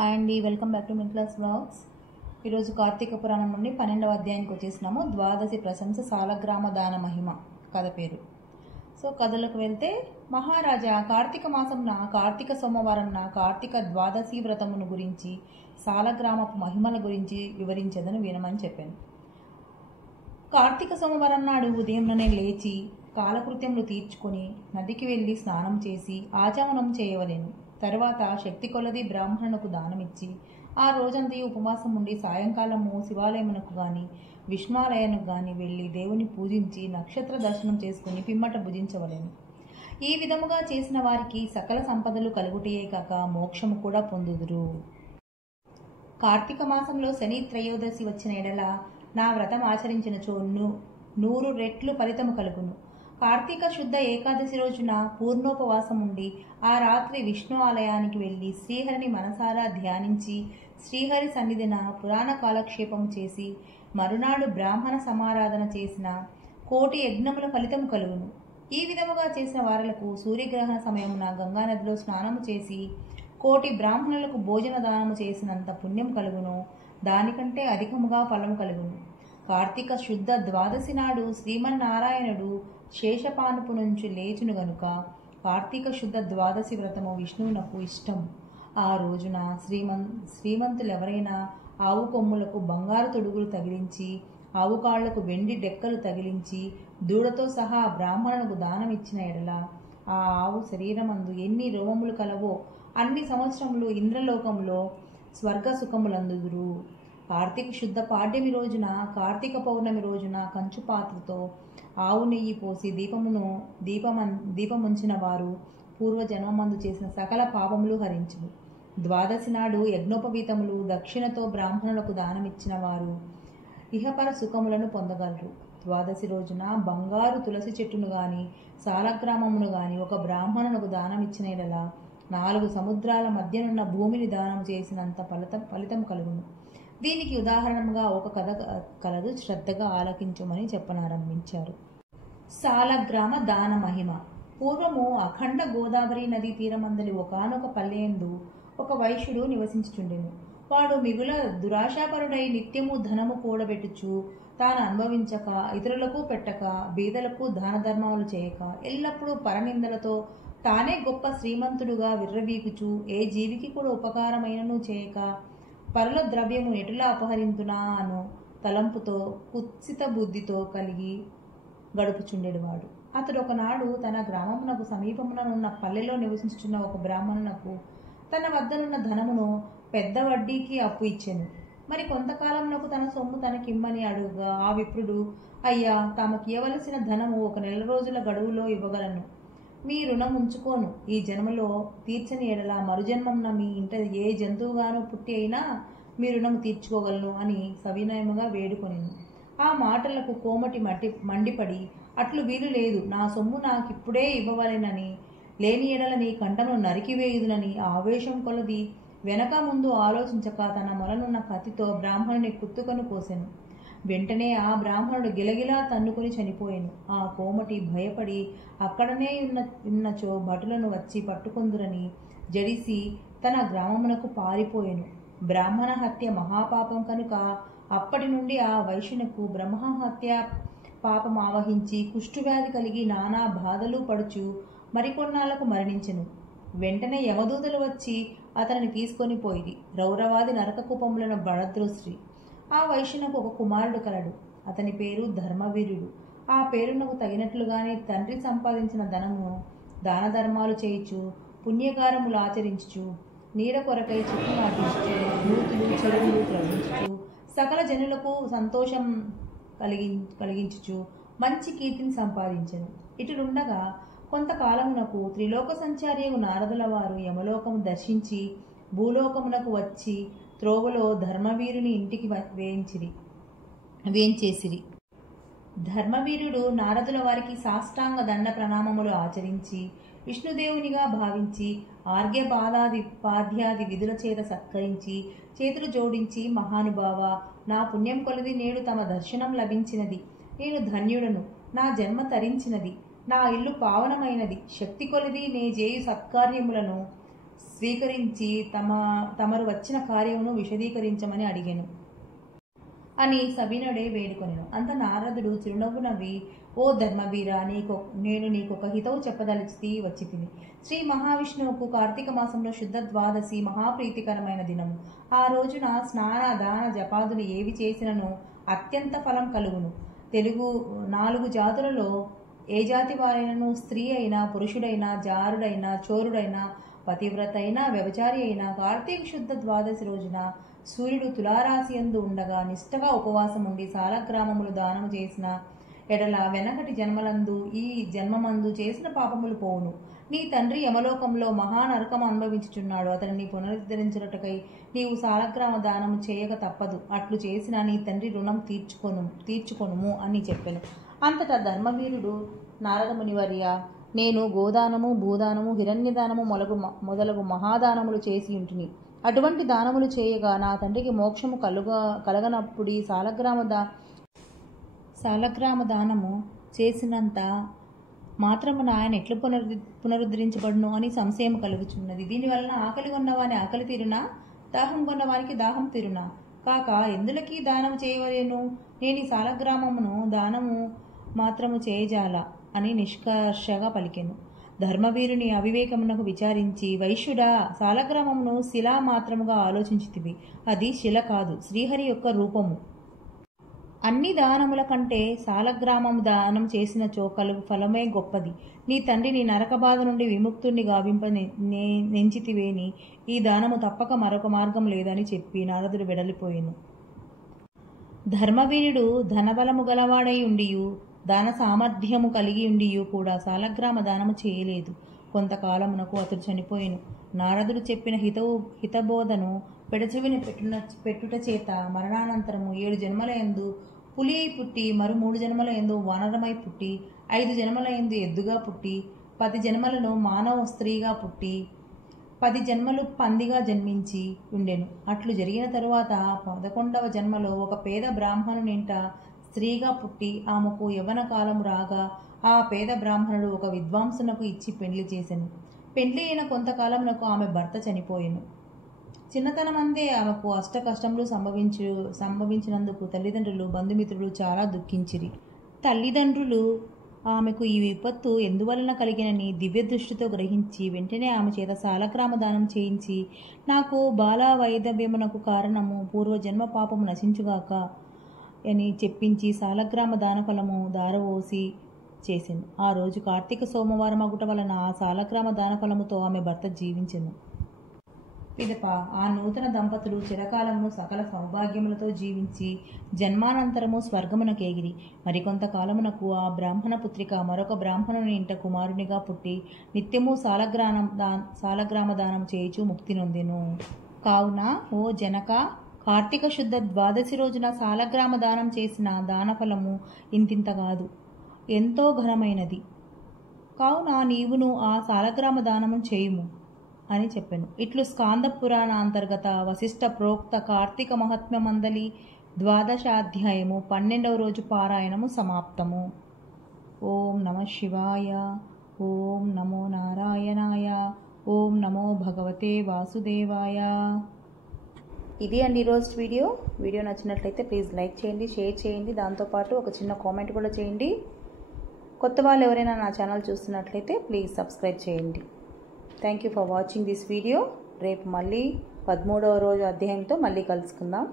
Hi అండి, welcome back to Mithila's vlogs. ఈరోజు కార్తీక పురాణం నుండి 12వ అధ్యాయానికి వచ్చేసినాము. ద్వాదశి ప్రశంస సాలగ్రామ దాన మహిమ కథ పేరు. కథలోకి వెళ్తే, మహారాజా, కార్తీక మాసంన కార్తీక సోమవారంన కార్తీక ద్వాదశి వ్రతమును గురించి సాలగ్రామపు మహిమల గురించి వివరించదని వినమని చెప్పాను. కార్తీక సోమవారం నాడు ఉదయంలోనే లేచి కాలకృత్యములు తీర్చుకొని నదికి వెళ్ళి స్నానం చేసి ఆచమనం చేయవలెను. తర్వాత శక్తి కొలది బ్రాహ్మణులకు దానమిచ్చి ఆ రోజంతా ఉపవాసం ఉండి సాయంకాలము శివాలయమునకు గాని విష్ణువాలయానికి గాని వెళ్ళి దేవుని పూజించి నక్షత్ర దర్శనం చేసుకుని పిమ్మట భుజించవలెను. ఈ విధముగా చేసిన వారికి సకల సంపదలు కలుగుటయే కాక మోక్షము కూడా పొందుదురు. కార్తీక మాసంలో శని త్రయోదశి వచ్చిన ఎడల నా వ్రతం ఆచరించినచో 100 రెట్లు ఫలితము కలుగును. కార్తీక శుద్ధ ఏకాదశి రోజున పూర్ణోపవాసం ఉండి ఆ రాత్రి విష్ణు ఆలయానికి వెళ్ళి శ్రీహరిని మనసారా ధ్యానించి శ్రీహరి సన్నిధిన పురాణ కాలక్షేపం చేసి మరునాడు బ్రాహ్మణ సమారాధన చేసిన 1,000,000 యజ్ఞముల ఫలితము కలుగును. ఈ విధముగా చేసిన వారలకు సూర్యగ్రహణ సమయమున గంగానదిలో స్నానము చేసి 1,000,000 బ్రాహ్మణులకు భోజన దానము చేసినంత పుణ్యం కలుగును. దానికంటే అధికముగా ఫలము కలుగును. కార్తీక శుద్ధ ద్వాదశి నాడు శ్రీమన్నారాయణుడు శేషపానుపు నుంచి లేచును గనుక కార్తీక శుద్ధ ద్వాదశి వ్రతము విష్ణువునకు ఇష్టం. ఆ రోజున శ్రీమంతులెవరైనా ఆవు కొమ్ములకు బంగారు తొడుగులు తగిలించి ఆవు కాళ్లకు వెండి డెక్కలు తగిలించి దూడతో సహా బ్రాహ్మణులకు దానం ఇచ్చిన ఎడల ఆ ఆవు శరీరమందు ఎన్ని రోమములు కలవో అన్ని సంవత్సరములు ఇంద్రలోకంలో స్వర్గ సుఖములందుదురు. కార్తీక శుద్ధ పాడ్యమి రోజున కార్తీక పౌర్ణమి రోజున కంచు పాత్రతో ఆవు నెయ్యి పోసి దీపముంచిన వారు పూర్వజన్మమందు చేసిన సకల పాపములు హరించును. ద్వాదశి నాడు యజ్ఞోపవీతములు దక్షిణతో బ్రాహ్మణులకు దానమిచ్చిన వారు ఇహపర సుఖములను పొందగలరు. ద్వాదశి రోజున బంగారు తులసి చెట్టును గాని సాలగ్రామమును గాని ఒక బ్రాహ్మణులకు దానమిచ్చిన ఎడల 4 సముద్రాల మధ్యనున్న భూమిని దానం చేసినంత ఫలితం కలుగును. దీనికి ఉదాహరణగా ఒక కథ కలదు, శ్రద్ధగా ఆలకించమని చెప్పనారంభించారు. సాలగ్రామ దాన మహిమ. పూర్వము అఖండ గోదావరి నదీ తీరమందలి ఒకానొక పల్లెయందు ఒక వైశ్యుడు నివసించుచుండెను. వాడు మిగుల దురాశాపరుడై నిత్యము ధనము కూడబెట్టుచు తాను అనుభవించక ఇతరులకు పెట్టక బీదలకు దాన ధర్మాలు చేయక ఎల్లప్పుడూ పరనిందలతో తానే గొప్ప శ్రీమంతుడుగా విర్రవీగుచు ఏ జీవికి కూడా ఉపకారమైనను చేయక పరుల ద్రవ్యము ఎటులా అపహరింతునా అను తలంపుతో కుత్సిత బుద్ధితో కలిగి గడుపుచుండేవాడు. అతడు ఒకనాడు తన గ్రామమునకు సమీపముననున్న పల్లెలో నివసించుచున్న ఒక బ్రాహ్మణునకు తన వద్దనున్న ధనమును పెద్ద వడ్డీకి అప్పు ఇచ్చెను. మరి కొంతకాలమునకు తన సొమ్ము తనకిమ్మని అడుగుగా ఆ విప్రుడు, అయ్యా, తమకియవలసిన ధనము 1 నెల రోజుల గడువులో ఇవ్వగలను. మీ రుణం ఉంచుకోను. ఈ జన్మలో తీర్చని ఎడల మరుజన్మమున మీ ఇంట ఏ జంతువుగానో పుట్టి అయినా మీ రుణం తీర్చుకోగలను అని సవినయముగా వేడుకొనిను. ఆ మాటలకు కోమటి మండిపడి, అట్లు వీలు లేదు, నా సొమ్ము నాకిప్పుడే ఇవ్వవలెనని, లేని ఎడల నీ కంఠమును నరికివేయుదునని ఆవేశం కొలది వెనక ముందు ఆలోచించక తన మొలనున్న కత్తితో బ్రాహ్మణుని కుత్తుకొని కోసెను. వెంటనే ఆ బ్రాహ్మణుడు గిలగిలా తన్నుకుని చనిపోయాను. ఆ కోమటి భయపడి అక్కడనే ఉన్నచో భటులను వచ్చి పట్టుకొందురని జడిసి తన గ్రామమునకు పారిపోయాను. బ్రాహ్మణ హత్య మహాపాపం కనుక అప్పటి నుండి ఆ వైశ్యునకు బ్రహ్మహత్య పాపం ఆవహించి కుష్ఠువ్యాధి కలిగి నానా బాధలు పడుచు మరికొన్నాళ్లకు మరణించెను. వెంటనే యమదూతలు వచ్చి అతనిని తీసుకొని పోయిరి. రౌరవాది నరకకూపములను బడద్రోశ్రీ. ఆ వైశ్యునకు ఒక కుమారుడు కలడు. అతని పేరు ధర్మవీరుడు. ఆ పేరునకు తగినట్లుగానే తండ్రి సంపాదించిన ధనము దాన ధర్మాలు చేయించు పుణ్యకారములు ఆచరించుచు నీడ కొరకై చెట్లు నాటించుచు నూతులు చెరువులు త్రవ్వించుచు సకల జనులకు సంతోషం కలిగించుచు మంచి కీర్తిని సంపాదించెను. ఇటులుండగా కొంతకాలమునకు త్రిలోక సంచారియగు నారదుల వారు యమలోకము దర్శించి భూలోకమునకు వచ్చి త్రోవలో ధర్మవీరుని ఇంటికి వేంచేసిరి. ధర్మవీరుడు నారదుల వారికి సాష్టాంగ దండ ప్రణామములు ఆచరించి విష్ణుదేవునిగా భావించి ఆర్ఘ్యపాద్యాది విధుల చేత సత్కరించి చేతులు జోడించి, మహానుభావ, నా పుణ్యం కొలది నేడు తమ దర్శనం లభించినది. నేను ధన్యుడను. నా జన్మ తరించినది. నా ఇల్లు పావనమైనది. శక్తి కొలది నే జేయు సత్కార్యములను స్వీకరించి తమరు వచ్చిన కార్యమును విశదీకరించమని అడిగాను అని సవినడే వేడుకొనెను. అంత నారదుడు చిరునవ్వు నవ్వి, ఓ ధర్మవీర, నేను నీకొక హితవు చెప్పదలిచి వచ్చి తిని. శ్రీ మహావిష్ణువుకు కార్తీక మాసంలో శుద్ధ ద్వాదశి మహాప్రీతికరమైన దినము. ఆ రోజున స్నాన దాన జపాదులు ఏవి చేసినను అత్యంత ఫలం కలుగును. తెలుగు 4 జాతులలో ఏ జాతి వారైనను, స్త్రీ అయినా, పురుషుడైనా, జారుడైనా, చోరుడైనా, పతివ్రత అయినా, వ్యభిచారి అయినా, కార్తీక శుద్ధ ద్వాదశి రోజున సూర్యుడు తులారాశి యందు ఉండగా నిష్ఠగా ఉపవాసం ఉండి సాలగ్రామములు దానము చేసిన ఎడల వెనకటి జన్మలందు ఈ జన్మమందు చేసిన పాపములు పోవును. నీ తండ్రి యమలోకంలో మహానరకం అనుభవించుచున్నాడు. అతనిని పునరుద్ధరించుటకై నీవు సాలగ్రామ దానము చేయక తప్పదు. అట్లు చేసిన నీ తండ్రి రుణం తీర్చుకొనుము అని చెప్పెను. అంతటా ధర్మవీరుడు, నారదమునివర్య, నేను గోదానము, భూదానము, హిరణ్యదానము మొదలగు మహాదానములు చేసి ఉంటిని. అటువంటి దానములు చేయగా నా తండ్రికి మోక్షము కలగనప్పుడు సాలగ్రామ దానము చేసినంత మాత్రమున ఆయన ఎట్లు పునరుద్ధరించబడును అని సంశయం కలుగుచున్నది. దీనివలన ఆకలి కొన్నవాని ఆకలి తీరునా, దాహం కొన్నవానికి దాహం తీరునా కాక ఎందులకి దానము చేయవలేను? నేను ఈ సాలగ్రామమును దానము మాత్రము చేయజాల అని నిష్కర్షగా పలికెను. ధర్మవీరుని అవివేకమునకు విచారించి, వైశ్యుడా, సాలగ్రామమును శిలా మాత్రముగా ఆలోచించితివి. అది శిల కాదు, శ్రీహరి యొక్క రూపము. అన్ని దానముల కంటే సాలగ్రామము దానం చేసినచో కలుగు ఫలమే గొప్పది. నీ తండ్రిని నరక బాధ నుండి విముక్తుణ్ణి గావింప నెంచితివేని ఈ దానము తప్పక మరొక మార్గం లేదని చెప్పి నారదుడు వెడలిపోయెను. ధర్మవీరుడు ధనబలము గలవాడై ఉండియు దాన సామర్థ్యము కలిగి ఉండియు కూడా సాలగ్రామ దానము చేయలేదు. కొంతకాలమునకు అతడు చనిపోయెను. నారదుడు చెప్పిన హితబోధను పెడచెవిని పెట్టుట చేత మరణానంతరము 7 జన్మల యందు పులి అయి పుట్టి, మరు 3 జన్మల యందు వానరమై పుట్టి, 5 జన్మల యందు ఎద్దుగా పుట్టి, 10 జన్మలను మానవ స్త్రీగా పుట్టి, 10 జన్మలు పందిగా జన్మించి ఉండెను. అట్లు జరిగిన తరువాత 11వ జన్మలో ఒక పేద బ్రాహ్మణునింట స్త్రీగా పుట్టి ఆమెకు యవ్వన కాలము రాగా ఆ పేద బ్రాహ్మణుడు ఒక విద్వాంసునకు ఇచ్చి పెండ్లి చేసెను. పెండ్లి అయిన కొంతకాలమునకు ఆమె భర్త చనిపోయెను. చిన్నతనమందే ఆమెకు అష్ట కష్టములు సంభవించినందుకు తల్లిదండ్రులు, బంధుమిత్రులు చాలా దుఃఖించిరి. తల్లిదండ్రులు ఆమెకు ఈ విపత్తు ఎందువలన కలిగినని దివ్య దృష్టితో గ్రహించి వెంటనే ఆమె చేత సాలగ్రామ దానం చేయించి, నాకు బాలా వైదవ్యమునకు కారణము పూర్వజన్మ పాపము నశించుగాక అని చెప్పించి సాలగ్రామ దానఫలము దారవోసి చేసింది. ఆ రోజు కార్తీక సోమవారం అగుట వలన ఆ సాలగ్రామ దానఫలముతో ఆమె భర్త జీవించెను. పిదప ఆ నూతన దంపతులు చిరకాలమును సకల సౌభాగ్యములతో జీవించి జన్మానంతరము స్వర్గమునకేగిరి. మరికొంత కాలమునకు ఆ బ్రాహ్మణ పుత్రిక మరొక బ్రాహ్మణుని ఇంట కుమారునిగా పుట్టి నిత్యము సాలగ్రామ దానం చేయుచు ముక్తి నొందెను. కావున ఓ జనక, కార్తీక శుద్ధ ద్వాదశి రోజున సాలగ్రామ దానం చేసిన దానఫలము ఇంతింత కాదు, ఎంతో ఘనమైనది. కావున నీవును ఆ సాలగ్రామ దానము చేయుము అని చెప్పాను. ఇట్లు స్కాంద పురాణ అంతర్గత వశిష్ఠ ప్రోక్త కార్తీక మహాత్మ్యమందలి 12వ 12వ రోజు పారాయణము సమాప్తము. ఓం నమః శివాయ. ఓం నమో నారాయణాయ. ఓం నమో భగవతే వాసుదేవాయ. ఇది అండి ఈరోజు వీడియో నచ్చినట్లయితే ప్లీజ్ లైక్ చేయండి, షేర్ చేయండి. దాంతోపాటు ఒక చిన్న కామెంట్ కూడా చేయండి. కొత్త వాళ్ళు ఎవరైనా నా ఛానల్ చూస్తున్నట్లయితే ప్లీజ్ సబ్స్క్రైబ్ చేయండి. Thank you for watching this video. రేపు మళ్ళీ 13వ రోజు అధ్యాయంతో మళ్ళీ కలుసుకుందాం.